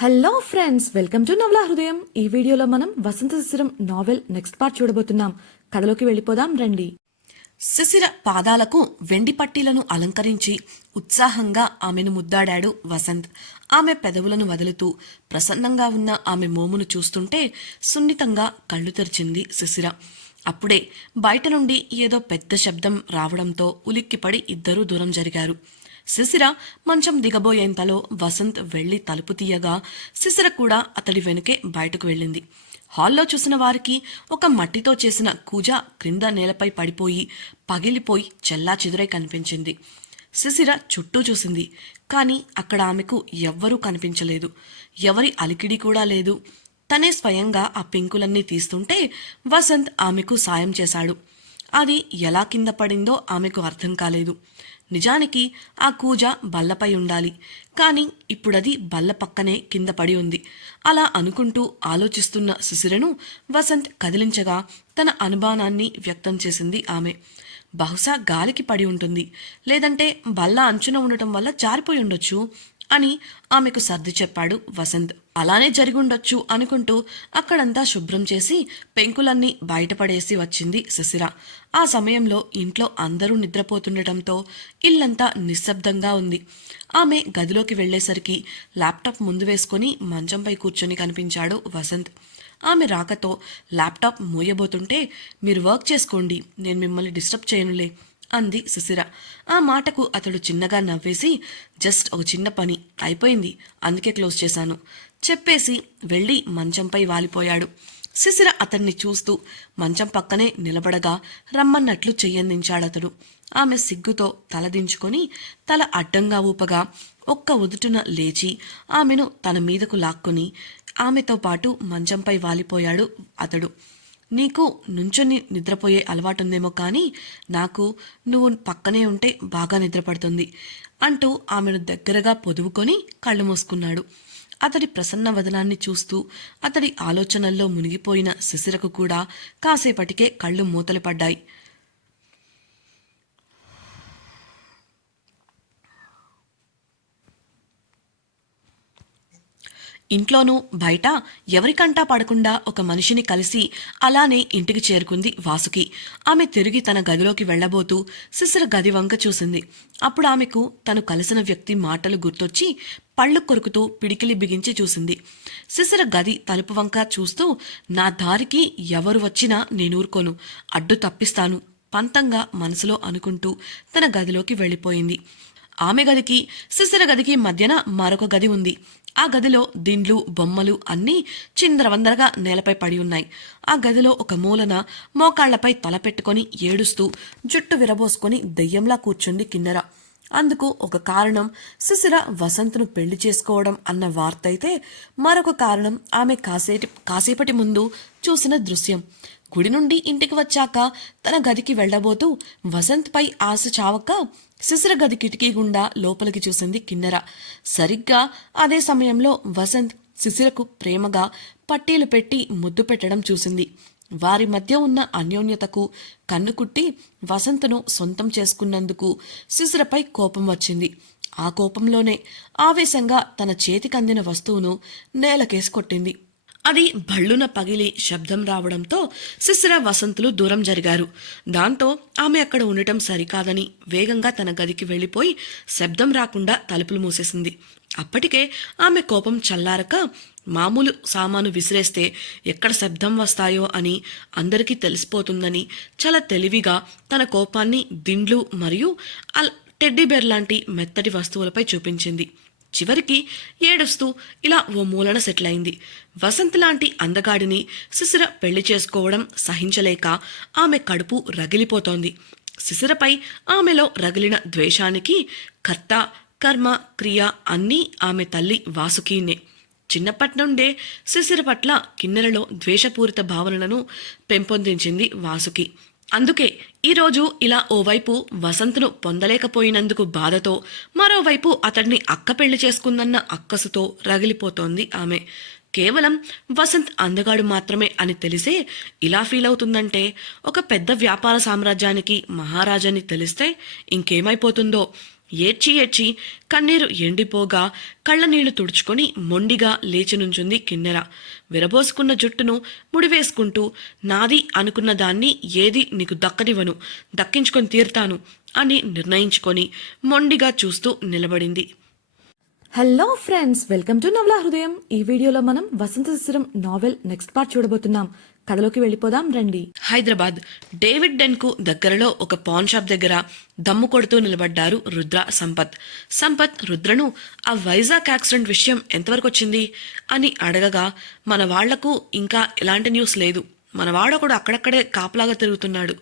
Hello friends welcome to Navala Hrudayam ఈ వీడియోలో మనం Vasantha Sisiram novel next part చూడబోతున్నాం. కథలోకి వెళ్ళిపోదాం రండి. శిశిర పాదాలకు వెండి పట్టీలను అలంకరించి ఉత్సాహంగా ఆమెను ముద్దాడాడు వసంత్. ఆమె పెదవులను వదులుతూ ప్రసన్నంగా ఉన్న ఆమె మోమును చూస్తుంటే సున్నితంగా కళ్ళు తెరిచింది శిశిర. అప్పుడే బయట నుండి ఏదో పెద్ద శబ్దం రావడంతో ఉలిక్కిపడి ఇద్దరూ దూరం జరిగారు. శిశిర మంచం దిగబోయేంతలో వసంత్ వెళ్ళి తలుపు తీయగా శిశిర కూడా అతడి వెనుకే బయటకు వెళ్ళింది. హాల్లో చూసిన వారికి ఒక మట్టితో చేసిన కూజ క్రింద నేలపై పడిపోయి పగిలిపోయి చెల్లా చెదురై కనిపించింది. శిశిర చుట్టూ చూసింది కానీ అక్కడ ఆమెకు ఎవ్వరూ కనిపించలేదు. ఎవరి అలికిడి కూడా లేదు. తనే స్వయంగా ఆ పింకులన్నీ తీస్తుంటే వసంత్ ఆమెకు సాయం చేశాడు. అది ఎలా కింద పడిందో ఆమెకు అర్థం కాలేదు. నిజానికి ఆ కూజ బల్లపై ఉండాలి. కానీ ఇప్పుడది బల్ల పక్కనే కింద పడి ఉంది. అలా అనుకుంటూ ఆలోచిస్తున్న శిశిరను వసంత్ కదిలించగా తన అనుమానాన్ని వ్యక్తం చేసింది ఆమె. బహుశా గాలికి పడి ఉంటుంది. లేదంటే బల్ల అంచున ఉండటం వల్ల జారిపోయి ఉండొచ్చు. అని ఆమెకు సర్ది చెప్పాడు. వసంత్ అలానే జరిగుండొచ్చు అనుకుంటూ అక్కడంతా శుభ్రం చేసి పెంకులన్నీ బయటపడేసి వచ్చింది శశిర ఆ సమయంలో ఇంట్లో అందరూ నిద్రపోతుండటంతో ఇల్లంతా నిశ్శబ్దంగా ఉంది. ఆమె గదిలోకి వెళ్ళేసరికి ల్యాప్టాప్ ముందు వేసుకొని మంచంపై కూర్చొని కనిపించాడు వసంత్. ఆమె రాకతో ల్యాప్టాప్ మోయబోతుంటే మీరు వర్క్ చేసుకోండి నేను మిమ్మల్ని డిస్టర్బ్ చేయనులే. అంది సుశిర ఆ మాటకు అతడు చిన్నగా నవ్వేసి జస్ట్ ఒక చిన్న పని అయిపోయింది అందుకే క్లోజ్ చేశాను. చెప్పేసి వెళ్ళి మంచంపై వాలిపోయాడు. శిశిర అతన్ని చూస్తూ మంచం పక్కనే నిలబడగా రమ్మన్నట్లు చెయ్యందించాడతడు. ఆమె సిగ్గుతో తలదించుకొని తల అడ్డంగా ఊపగా ఒక్క ఉదుటున లేచి ఆమెను తన మీదకు లాక్కొని ఆమెతో పాటు మంచంపై వాలిపోయాడు అతడు. నీకు నుంచొని నిద్రపోయే అలవాటుందేమో కానీ నాకు నువ్వు పక్కనే ఉంటే బాగా నిద్రపడుతుంది అంటూ ఆమెను దగ్గరగా పొదువుకొని కళ్ళు మూసుకున్నాడు. అతడి ప్రసన్న వదనాన్ని చూస్తూ అతడి ఆలోచనల్లో మునిగిపోయిన శిశిరకు కూడా కాసేపటికే కళ్ళు మూతలు పడ్డాయి. ఇంట్లోనూ బయట ఎవరికంటా పడకుండా ఒక మనిషిని కలిసి అలానే ఇంటికి చేరుకుంది వాసుకి. ఆమె తిరిగి తన గదిలోకి వెళ్ళబోతూ సిసిర గది వంక చూసింది. అప్పుడు ఆమెకు తను కలిసిన వ్యక్తి మాటలు గుర్తొచ్చి పళ్ళు కొరుకుతూ పిడికిలి బిగించి చూసింది. సిసిర గది తలుపు వంక చూస్తూ నా దారికి ఎవరు వచ్చినా నేనూరుకోను అడ్డు తప్పిస్తాను. పంతంగా మనసులో అనుకుంటూ తన గదిలోకి వెళ్ళిపోయింది. ఆమె గదికి సిసిర గదికి మధ్యన మరొక గది ఉంది. ఆ గదిలో దిండ్లు బొమ్మలు అన్నీ చిందరవందరగా నేలపై పడి ఉన్నాయి. ఆ గదిలో ఒక మూలన మోకాళ్ళపై తల పెట్టుకొని ఏడుస్తూ జుట్టు విరబోసుకొని దెయ్యంలా కూర్చుంది కిన్నెర. అందుకు ఒక కారణం శిశిర వసంత్ను పెళ్ళి చేసుకోవడం అన్న వార్త అయితే మరొక కారణం ఆమె కాసేటి కాసేపటి ముందు చూసిన దృశ్యం. గుడి నుండి ఇంటికి వచ్చాక తన గదికి వెళ్ళబోతూ వసంత్పై ఆశ చావక శిశిర గది కిటికీ గుండా లోపలికి చూసింది కిన్నెర. సరిగ్గా అదే సమయంలో వసంత్ శిశిరకు ప్రేమగా పట్టీలు పెట్టి ముద్దు పెట్టడం చూసింది. వారి మధ్య ఉన్న అన్యోన్యతకు కన్నుకుట్టి వసంతను సొంతం చేసుకున్నందుకు శిశిరపై కోపం వచ్చింది. ఆ కోపంలోనే ఆవేశంగా తన చేతికందిన వస్తువును నేలకేసి కొట్టింది. అది భళ్ళున పగిలి శబ్దం రావడంతో సిసిర వసంతులు దూరం జరిగారు. దాంతో ఆమె అక్కడ ఉండటం సరికాదని వేగంగా తన గదికి వెళ్ళిపోయి శబ్దం రాకుండా తలుపులు మూసేసింది. అప్పటికే ఆమె కోపం చల్లారక మామూలు సామాను విసిరేస్తే ఎక్కడ శబ్దం వస్తాయో అని అందరికీ తెలిసిపోతుందని చాలా తెలివిగా తన కోపాన్ని దిండ్లు మరియు అల్ టెడ్డీబేర్ లాంటి మెత్తటి వస్తువులపై చూపించింది. చివరికి ఏడుస్తూ ఇలా ఓ మూలన సెటిల్ అయింది వసంత్ లాంటి అందగాడిని శిశిర పెళ్ళి చేసుకోవడం సహించలేక ఆమె కడుపు రగిలిపోతోంది. శిశిరపై ఆమెలో రగిలిన ద్వేషానికి కర్త కర్మ క్రియ అన్నీ ఆమె తల్లి వాసుకీనే. చిన్నప్పటి నుండే శిశిర పట్ల కిన్నెరలో ద్వేషపూరిత భావనలను పెంపొందించింది వాసుకి. అందుకే ఈరోజు ఇలా ఓవైపు వసంత్ను పొందలేకపోయినందుకు బాధతో మరోవైపు అతడిని అక్క పెళ్ళి చేసుకుందన్న అక్కసుతో రగిలిపోతోంది ఆమె. కేవలం వసంత్ అందగాడు మాత్రమే అని తెలిసే ఇలా ఫీల్ అవుతుందంటే ఒక పెద్ద వ్యాపార సామ్రాజ్యానికి మహారాజాని తెలిస్తే ఇంకేమైపోతుందో? ఏడ్చి ఏడ్చి కన్నీరు ఎండిపోగా కళ్ళనీళ్ళు తుడుచుకొని మొండిగా లేచి నుంచుంది కిన్నెర. విరబోసుకున్న జుట్టును ముడివేసుకుంటూ నాది అనుకున్న దాన్ని ఏది నీకు దక్కనివ్వను దక్కించుకొని తీరుతాను అని నిర్ణయించుకొని మొండిగా చూస్తూ నిలబడింది. Hello friends welcome to Navala Hrudayam ఈ వీడియోలో మనం Vasantha Sisiram novel next part చూడబోతున్నాం. కథలోకి వెళ్ళిపోదాం రండి. హైదరాబాద్. డేవిడ్ డెన్కు దగ్గరలో ఒక పాన్ షాప్ దగ్గర దమ్ము కొడుతూ నిలబడ్డారు రుద్ర సంపత్. సంపత్ రుద్రను ఆ వైజాగ్ యాక్సిడెంట్ విషయం ఎంతవరకు వచ్చింది? అని అడగగా మన వాళ్ళకు ఇంకా ఎలాంటి న్యూస్ లేదు. మన వాడొకడు అక్కడక్కడే కాపలాగా తిరుగుతున్నాడు.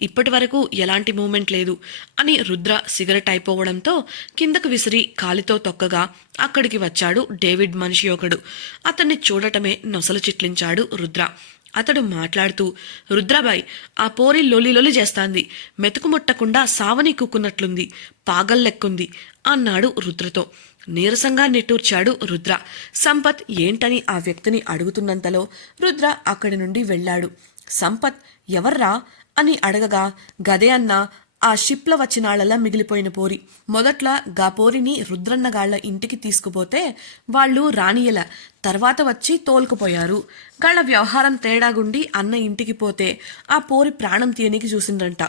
ఇప్పటి వరకు ఎలాంటి మూమెంట్ లేదు అని రుద్ర సిగరెట్ అయిపోవడంతో కిందకు విసిరి కాలితో తొక్కగా అక్కడికి వచ్చాడు డేవిడ్ మనిషి ఒకడు. అతన్ని చూడటమే నొసలు చిట్లించాడు రుద్ర. అతడు మాట్లాడుతూ రుద్రాబాయ్ ఆ పోరి లొలి లొలి చేస్తాంది. మెతుకు ముట్టకుండా సావని కుక్కున్నట్లుంది పాగల్లెక్కుంది అన్నాడు రుద్రతో. నీరసంగా నిట్టూర్చాడు రుద్ర. సంపత్ ఏంటని ఆ వ్యక్తిని అడుగుతున్నంతలో రుద్ర అక్కడి నుండి వెళ్ళాడు. సంపత్ ఎవర్రా? అని అడగగా గదే అన్న ఆ షిప్ల వచ్చినాళ్ళలా మిగిలిపోయిన పోరి. మొదట్ల గా పోరిని రుద్రన్నగాళ్ళ ఇంటికి తీసుకుపోతే వాళ్ళు రానియల. తర్వాత వచ్చి తోలుకుపోయారు. గాళ్ళ వ్యవహారం తేడాగుండి అన్న ఇంటికి పోతే ఆ పోరి ప్రాణం తీయనికి చూసిండంట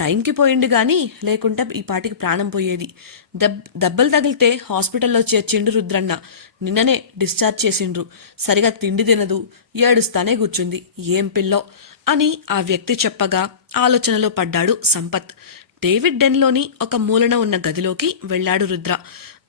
టైంకి పోయిండు కానీ లేకుంటే ఈ పాటికి ప్రాణం పోయేది. దెబ్ దెబ్బలు తగిలితే హాస్పిటల్లో చేర్చిండు రుద్రన్న. నిన్ననే డిశ్చార్జ్ చేసిండ్రు. సరిగా తిండి తినదు. ఏడుస్తానే కూర్చుంది. ఏం పిల్లో? అని ఆ వ్యక్తి చెప్పగా ఆలోచనలో పడ్డాడు సంపత్. డేవిడ్ డెన్లోని ఒక మూలన ఉన్న గదిలోకి వెళ్ళాడు రుద్ర.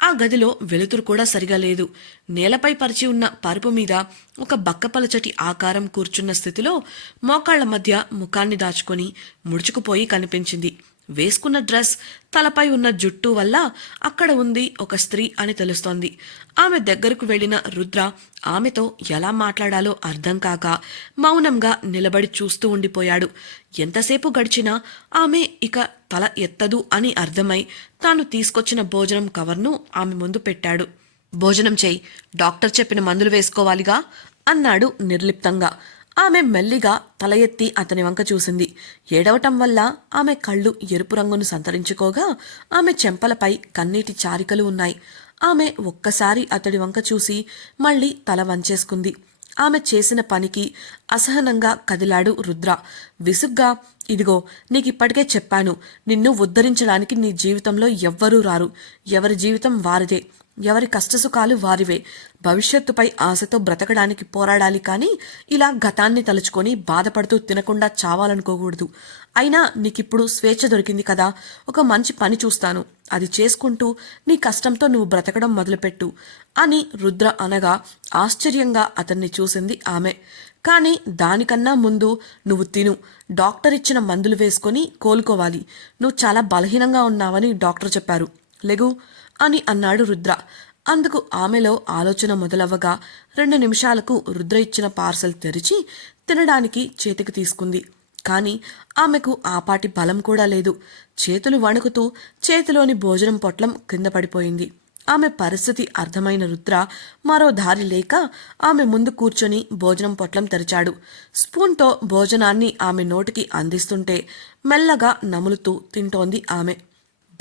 ఆ గదిలో వెలుతురు కూడా సరిగా లేదు. నేలపై పరిచి ఉన్న పరుపు మీద ఒక బక్కపలచటి ఆకారం కూర్చున్న స్థితిలో మోకాళ్ళ మధ్య ముఖాన్ని దాచుకొని ముడుచుకుపోయి కనిపించింది. వేసుకున్న డ్రెస్ తలపై ఉన్న జుట్టు వల్ల అక్కడ ఉంది ఒక స్త్రీ అని తెలుస్తోంది. ఆమె దగ్గరకు వెళ్ళిన రుద్ర ఆమెతో ఎలా మాట్లాడాలో అర్థం కాక మౌనంగా నిలబడి చూస్తూ ఉండిపోయాడు. ఎంతసేపు గడిచినా ఆమె ఇక తల ఎత్తదు అని అర్థమై తాను తీసుకొచ్చిన భోజనం కవర్ను ఆమె ముందు పెట్టాడు. భోజనం చేయి. డాక్టర్ చెప్పిన మందులు వేసుకోవాలిగా? అన్నాడు నిర్లిప్తంగా. ఆమె మెల్లిగా తల ఎత్తి అతని వంక చూసింది. ఏడవటం వల్ల ఆమె కళ్ళు ఎరుపు రంగును సంతరించుకోగా ఆమె చెంపలపై కన్నీటి చారికలు ఉన్నాయి. ఆమె ఒక్కసారి అతడి వంక చూసి మళ్ళీ తల వంచేసుకుంది. ఆమె చేసిన పనికి అసహనంగా కదిలాడు రుద్ర. విసుగ్గా ఇదిగో నీకిప్పటికే చెప్పాను నిన్ను ఉద్ధరించడానికి నీ జీవితంలో ఎవ్వరూ రారు. ఎవరి జీవితం వారిదే. ఎవరి కష్టసుఖాలు వారివే. భవిష్యత్తుపై ఆశతో బ్రతకడానికి పోరాడాలి కానీ ఇలా గతాన్ని తలుచుకొని బాధపడుతూ తినకుండా చావాలనుకోకూడదు. అయినా నీకిప్పుడు స్వేచ్ఛ దొరికింది కదా. ఒక మంచి పని చూస్తాను. అది చేసుకుంటూ నీ కష్టంతో నువ్వు బ్రతకడం మొదలుపెట్టు అని రుద్ర అనగా ఆశ్చర్యంగా అతన్ని చూసింది ఆమె. కానీ దానికన్నా ముందు నువ్వు తిను. డాక్టర్ ఇచ్చిన మందులు వేసుకొని కోలుకోవాలి. నువ్వు చాలా బలహీనంగా ఉన్నావని డాక్టర్ చెప్పారు. లెగు అని అన్నాడు రుద్ర. అందుకు ఆమెలో ఆలోచన మొదలవ్వగా రెండు నిమిషాలకు రుద్ర ఇచ్చిన పార్సల్ తెరిచి తినడానికి చేతికి తీసుకుంది. కానీ ఆమెకు ఆపాటి బలం కూడా లేదు. చేతులు వణుకుతూ చేతిలోని భోజనం పొట్లం కింద పడిపోయింది. ఆమె పరిస్థితి అర్థమైన రుద్ర మరో దారి లేక ఆమె ముందు కూర్చొని భోజనం పొట్లం తెరిచాడు. స్పూన్తో భోజనాన్ని ఆమె నోటికి అందిస్తుంటే మెల్లగా నములుతూ తింటోంది ఆమె.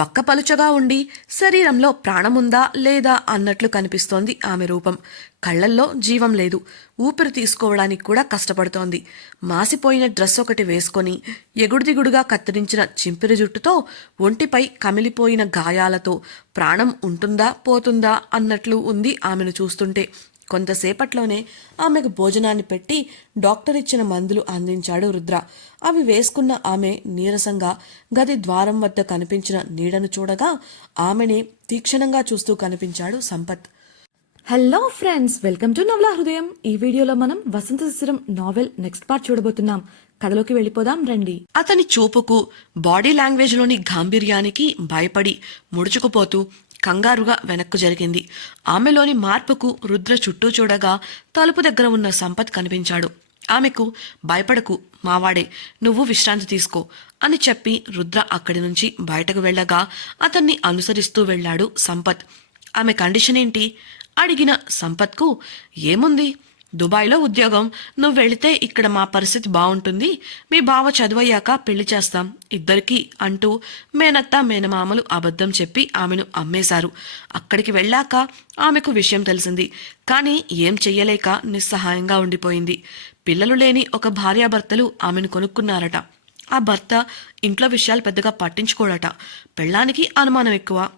పక్కపలుచగా ఉండి శరీరంలో ప్రాణముందా లేదా అన్నట్లు కనిపిస్తోంది ఆమె రూపం. కళ్ళల్లో జీవం లేదు. ఊపిరి తీసుకోవడానికి కూడా కష్టపడుతోంది. మాసిపోయిన డ్రెస్ ఒకటి వేసుకొని ఎగుడుదిగుడుగా కత్తిరించిన చింపిరి జుట్టుతో ఒంటిపై కమిలిపోయిన గాయాలతో ప్రాణం ఉంటుందా పోతుందా అన్నట్లు ఉంది ఆమెను చూస్తుంటే. కొంతసేపట్లోనే ఆమెకు భోజనాన్ని పెట్టి డాక్టర్ ఇచ్చిన మందులు అందించాడు రుద్ర. అవి వేసుకున్న ఆమె నీరసంగా గది ద్వారం వద్ద కనిపించిన నీడను చూడగా ఆమెనే తీక్షణంగా చూస్తూ కనిపించాడు Sampath. Hello friends welcome to Navala Hrudayam ఈ వీడియోలో మనం Vasantha Sisiram novel next part చూడబోతున్నాం. కథలోకి వెళ్ళిపోదాం రండి. అతని చూపుకు బాడీ లాంగ్వేజ్లోని గాంభీర్యానికి భయపడి ముడుచుకుపోతూ కంగారుగా వెనక్కు జరిగింది. ఆమెలోని మార్పుకు రుద్ర చుట్టూ చూడగా తలుపు దగ్గర ఉన్న సంపత్ కనిపించాడు. ఆమెకు భయపడకు మావాడే నువ్వు విశ్రాంతి తీసుకో అని చెప్పి రుద్ర అక్కడి నుంచి బయటకు వెళ్ళగా అతన్ని అనుసరిస్తూ వెళ్ళాడు సంపత్. ఆమె కండిషన్ ఏంటి? అడిగిన సంపత్కు ఏముంది? దుబాయ్లో ఉద్యోగం నువ్వు వెళితే ఇక్కడ మా పరిస్థితి బాగుంటుంది మీ బావ చదువయ్యాక పెళ్ళి చేస్తాం ఇద్దరికి అంటూ మేనత్త మేనమామలు అబద్ధం చెప్పి ఆమెను అమ్మేశారు. అక్కడికి వెళ్ళాక ఆమెకు విషయం తెలిసింది కానీ ఏం చెయ్యలేక నిస్సహాయంగా ఉండిపోయింది. పిల్లలు లేని ఒక భార్యాభర్తలు ఆమెను కొనుక్కున్నారట. ఆ భర్త ఇంట్లో విషయాలు పెద్దగా పట్టించుకోడట. పెళ్ళానికి అనుమానం ఎక్కువ.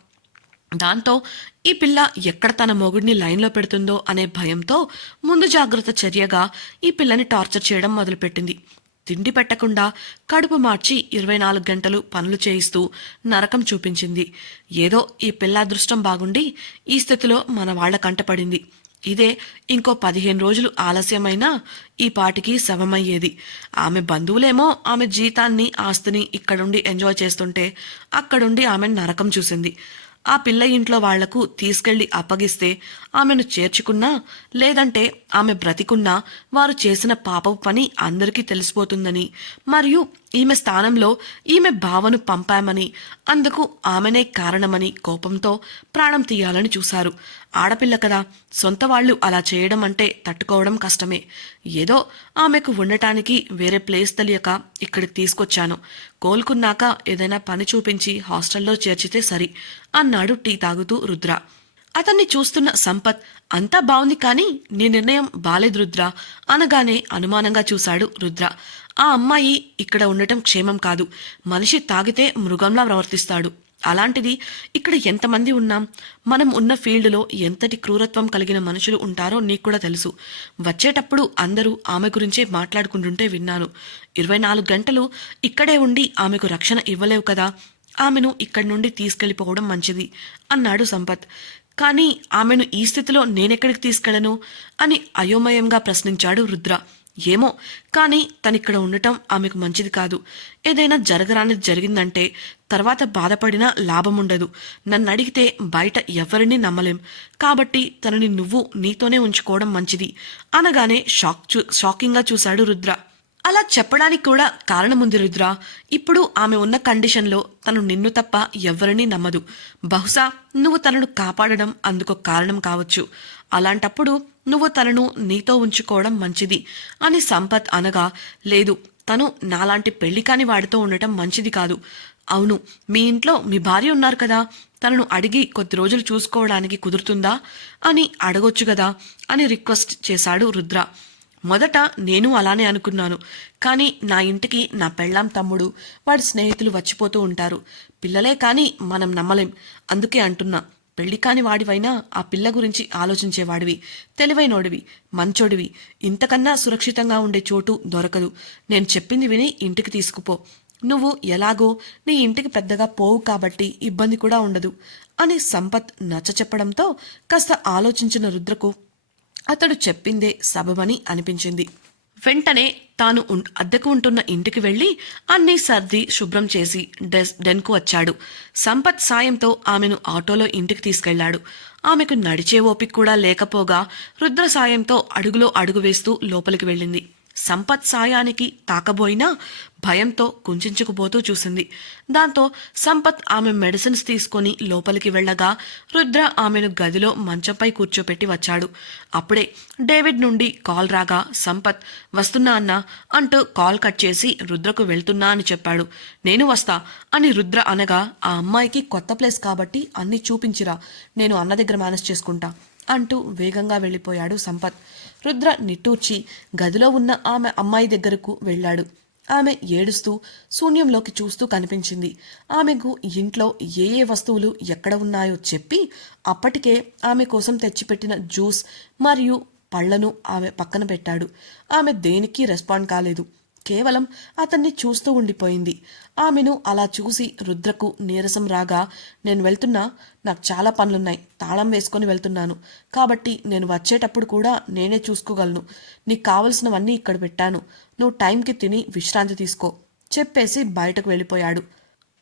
దాంతో ఈ పిల్ల ఎక్కడ తన మొగుడిని లైన్లో పెడుతుందో అనే భయంతో ముందు జాగ్రత్త చర్యగా ఈ పిల్లని టార్చర్ చేయడం మొదలుపెట్టింది. తిండి పెట్టకుండా కడుపు మార్చి ఇరవై నాలుగు గంటలు పనులు చేయిస్తూ నరకం చూపించింది. ఏదో ఈ పిల్ల అదృష్టం బాగుండి ఈ స్థితిలో మన వాళ్ళ కంటపడింది ఇదే ఇంకో పదిహేను రోజులు ఆలస్యమైనా ఈ పాటికి శవమయ్యేది ఆమె బంధువులేమో ఆమె జీతాన్ని ఆస్తిని ఇక్కడుండి ఎంజాయ్ చేస్తుంటే అక్కడుండి ఆమె నరకం చూసింది. ఆ పిల్ల ఇంట్లో వాళ్ళకు తీసుకెళ్ళి అప్పగిస్తే ఆమెను చేర్చుకున్నా లేదంటే ఆమె బ్రతికున్నా వారు చేసిన పాపపు పని అందరికీ తెలిసిపోతుందని మరియు ఈమె స్థానంలో ఈమె భావను పంపామని అందుకు ఆమెనే కారణమని కోపంతో ప్రాణం తీయాలని చూశారు. ఆడపిల్ల కదా సొంత వాళ్ళు అలా చేయడం అంటే తట్టుకోవడం కష్టమే. ఏదో ఆమెకు ఉండటానికి వేరే ప్లేస్ తెలియక ఇక్కడికి తీసుకొచ్చాను. కోలుకున్నాక ఏదైనా పని చూపించి హాస్టల్లో చేర్చితే సరి అన్నాడు టీ తాగుతూ రుద్ర. అతన్ని చూస్తున్న సంపత్ అంతా బావుంది కానీ నీ నిర్ణయం బాలేదు రుద్ర అనగానే అనుమానంగా చూశాడు రుద్ర. ఆ అమ్మాయి ఇక్కడ ఉండటం క్షేమం కాదు. మనిషి తాగితే మృగంలా ప్రవర్తిస్తాడు. అలాంటిది ఇక్కడ ఎంతమంది ఉన్నాం? మనం ఉన్న ఫీల్డ్లో ఎంతటి క్రూరత్వం కలిగిన మనుషులు ఉంటారో నీకు కూడా తెలుసు. వచ్చేటప్పుడు అందరూ ఆమె గురించే మాట్లాడుకుంటుంటే విన్నాను. ఇరవై నాలుగు గంటలు ఇక్కడే ఉండి ఆమెకు రక్షణ ఇవ్వలేవు కదా. ఆమెను ఇక్కడి నుండి తీసుకెళ్ళిపోవడం మంచిది అన్నాడు సంపత్. కానీ ఆమెను ఈ స్థితిలో నేనెక్కడికి తీసుకెళ్ళను అని అయోమయంగా ప్రశ్నించాడు రుద్ర. ఏమో కానీ తనిక్కడ ఉండటం ఆమెకు మంచిది కాదు. ఏదైనా జరగరానిది జరిగిందంటే తర్వాత బాధపడినా లాభం ఉండదు నన్ను అడిగితే బయట ఎవరిని నమ్మలేం. కాబట్టి తనని నువ్వు నీతోనే ఉంచుకోవడం మంచిది. అనగానే షాక్ చూ షాకింగ్గా చూశాడు రుద్ర. అలా చెప్పడానికి కూడా కారణముంది రుద్ర. ఇప్పుడు ఆమె ఉన్న కండిషన్లో తను నిన్ను తప్ప ఎవరినీ నమ్మదు. బహుశా నువ్వు తనను కాపాడడం అందుకు కారణం కావచ్చు. అలాంటప్పుడు నువ్వు తనను నీతో ఉంచుకోవడం మంచిది అని సంపత్ అనగా లేదు తను నాలాంటి పెళ్ళి కాని వాడితో ఉండటం మంచిది కాదు. అవును మీ ఇంట్లో మీ భార్య ఉన్నారు కదా తనను అడిగి కొద్ది రోజులు చూసుకోవడానికి కుదురుతుందా అని అడగొచ్చు కదా అని రిక్వెస్ట్ చేశాడు రుద్ర. మొదట నేను అలానే అనుకున్నాను కానీ నా ఇంటికి నా పెళ్ళాం తమ్ముడు వాడి స్నేహితులు వచ్చిపోతూ ఉంటారు. పిల్లలే కానీ మనం నమ్మలేం అందుకే అంటున్నా. పెళ్ళి కాని వాడివైనా ఆ పిల్ల గురించి ఆలోచించేవాడివి. తెలివైనోడివి మంచోడివి. ఇంతకన్నా సురక్షితంగా ఉండే చోటు దొరకదు. నేను చెప్పింది విని ఇంటికి తీసుకుపో. నువ్వు ఎలాగో నీ ఇంటికి పెద్దగా పోవు కాబట్టి ఇబ్బంది కూడా ఉండదు అని సంపత్ నచ్చ చెప్పడంతో కాస్త ఆలోచించిన రుద్రకు అతడు చెప్పిందే సబబని అనిపించింది. వెంటనే తాను అద్దెకు ఉంటున్న ఇంటికి వెళ్ళి అన్నీ సర్ది శుభ్రం చేసి డెస్ డెన్కు వచ్చాడు. సంపత్ సాయంతో ఆమెను ఆటోలో ఇంటికి తీసుకెళ్ళాడు. ఆమెకు నడిచే ఓపిక కూడా లేకపోగా రుద్ర సాయంతో అడుగులో అడుగు వేస్తూ లోపలికి వెళ్ళింది. సంపత్ సాయానికి తాకబోయినా భయంతో కుంచుకుపోతూ చూసింది. దాంతో సంపత్ ఆమె మెడిసిన్స్ తీసుకొని లోపలికి వెళ్ళగా రుద్ర ఆమెను గదిలో మంచంపై కూర్చోపెట్టి వచ్చాడు. అప్పుడే డేవిడ్ నుండి కాల్ రాగా సంపత్ వస్తున్నా అన్నా అంటూ కాల్ కట్ చేసి రుద్రకు వెళ్తున్నా అని చెప్పాడు. నేను వస్తా అని రుద్ర అనగా ఆ అమ్మాయికి కొత్త ప్లేస్ కాబట్టి అన్ని చూపించిరా నేను అన్న దగ్గర మేనేజ్ చేసుకుంటా అంటూ వేగంగా వెళ్ళిపోయాడు సంపత్. రుద్ర నిట్టూర్చి గదిలో ఉన్న ఆమె అమ్మాయి దగ్గరకు వెళ్ళాడు. ఆమె ఏడుస్తూ శూన్యంలోకి చూస్తూ కనిపించింది. ఆమెకు ఇంట్లో ఏ ఏ వస్తువులు ఎక్కడ ఉన్నాయో చెప్పి అప్పటికే ఆమె కోసం తెచ్చిపెట్టిన జ్యూస్ మరియు పళ్ళను ఆమె పక్కన పెట్టాడు. ఆమె దేనికి రెస్పాండ్ కాలేదు. కేవలం అతన్ని చూస్తూ ఉండిపోయింది. ఆమెను అలా చూసి రుద్రకు నీరసం రాగా నేను వెళ్తున్నా నాకు చాలా పనులున్నాయి తాళం వేసుకొని వెళ్తున్నాను. కాబట్టి నేను వచ్చేటప్పుడు కూడా నేనే చూసుకోగలను. నీకు కావలసినవన్నీ ఇక్కడ పెట్టాను. నువ్వు టైంకి తిని విశ్రాంతి తీసుకో చెప్పేసి బయటకు వెళ్ళిపోయాడు.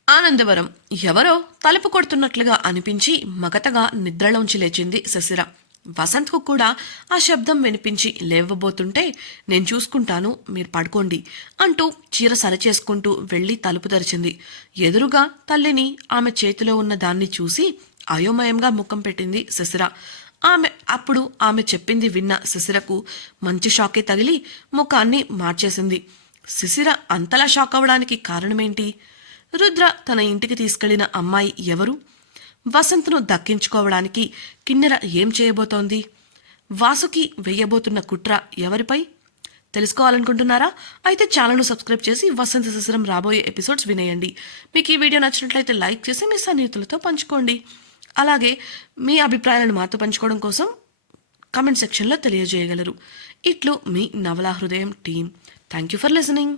ఆనందవరం ఎవరో తలుపు కొడుతున్నట్లుగా అనిపించి మగతగా నిద్రలోంచి లేచింది శశిర. వసంత్కు కూడా ఆ శబ్దం వినిపించి లేవబోతుంటే నేను చూసుకుంటాను మీరు పడుకోండి అంటూ చీర సరిచేసుకుంటూ వెళ్ళి తలుపు తెరిచింది. ఎదురుగా తల్లిని ఆమె చేతిలో ఉన్న దాన్ని చూసి అయోమయంగా ముఖం పెట్టింది శశిర. ఆమె అప్పుడు ఆమె చెప్పింది విన్న శిశిరకు మంచి షాకే తగిలి ముఖాన్ని మార్చేసింది. శిశిర అంతలా షాక్ అవ్వడానికి కారణమేంటి? రుద్ర తన ఇంటికి తీసుకెళ్ళిన అమ్మాయి ఎవరు? వసంత్ను దక్కించుకోవడానికి కిన్నెర ఏం చేయబోతోంది? వాసుకి వెయ్యబోతున్న కుట్ర ఎవరిపై? తెలుసుకోవాలనుకుంటున్నారా? అయితే ఛానల్ను సబ్స్క్రైబ్ చేసి వసంత శిశిరం రాబోయే ఎపిసోడ్స్ వినేయండి. మీకు ఈ వీడియో నచ్చినట్లయితే లైక్ చేసి మీ సన్నిహితులతో పంచుకోండి. అలాగే మీ అభిప్రాయాలను మాతో పంచుకోవడం కోసం కామెంట్ సెక్షన్లో తెలియజేయగలరు. ఇట్లు మీ Navala Hrudayam team thank you for listening.